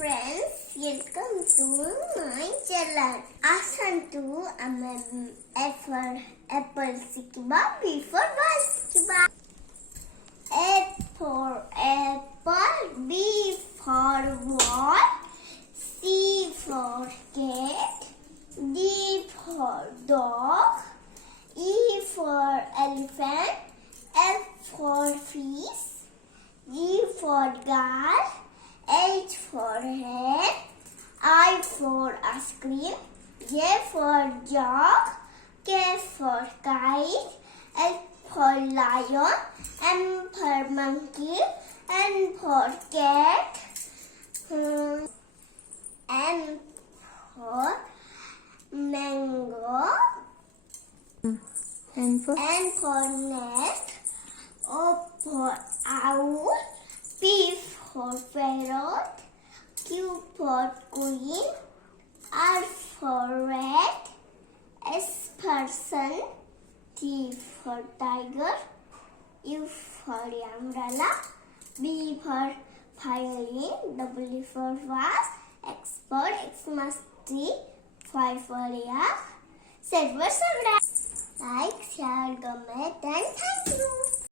friends, welcome to my channel. Listen to F for apple, C for B for bus, A for apple, B for ball, C for cat, D for dog, E for elephant, F for fish, G for girl, H for head, I for ice cream, J for jog, K for kite, L for lion, M for monkey, N for cat, M for mango, N for nest, O for owl, P for parrot, Q for queen, R for rat, S for sun, T for tiger, U for umbrella, B for violin, W for vase, X for Xmas tree, Y for yak, Z for zebra. Like, share, comment and thank you.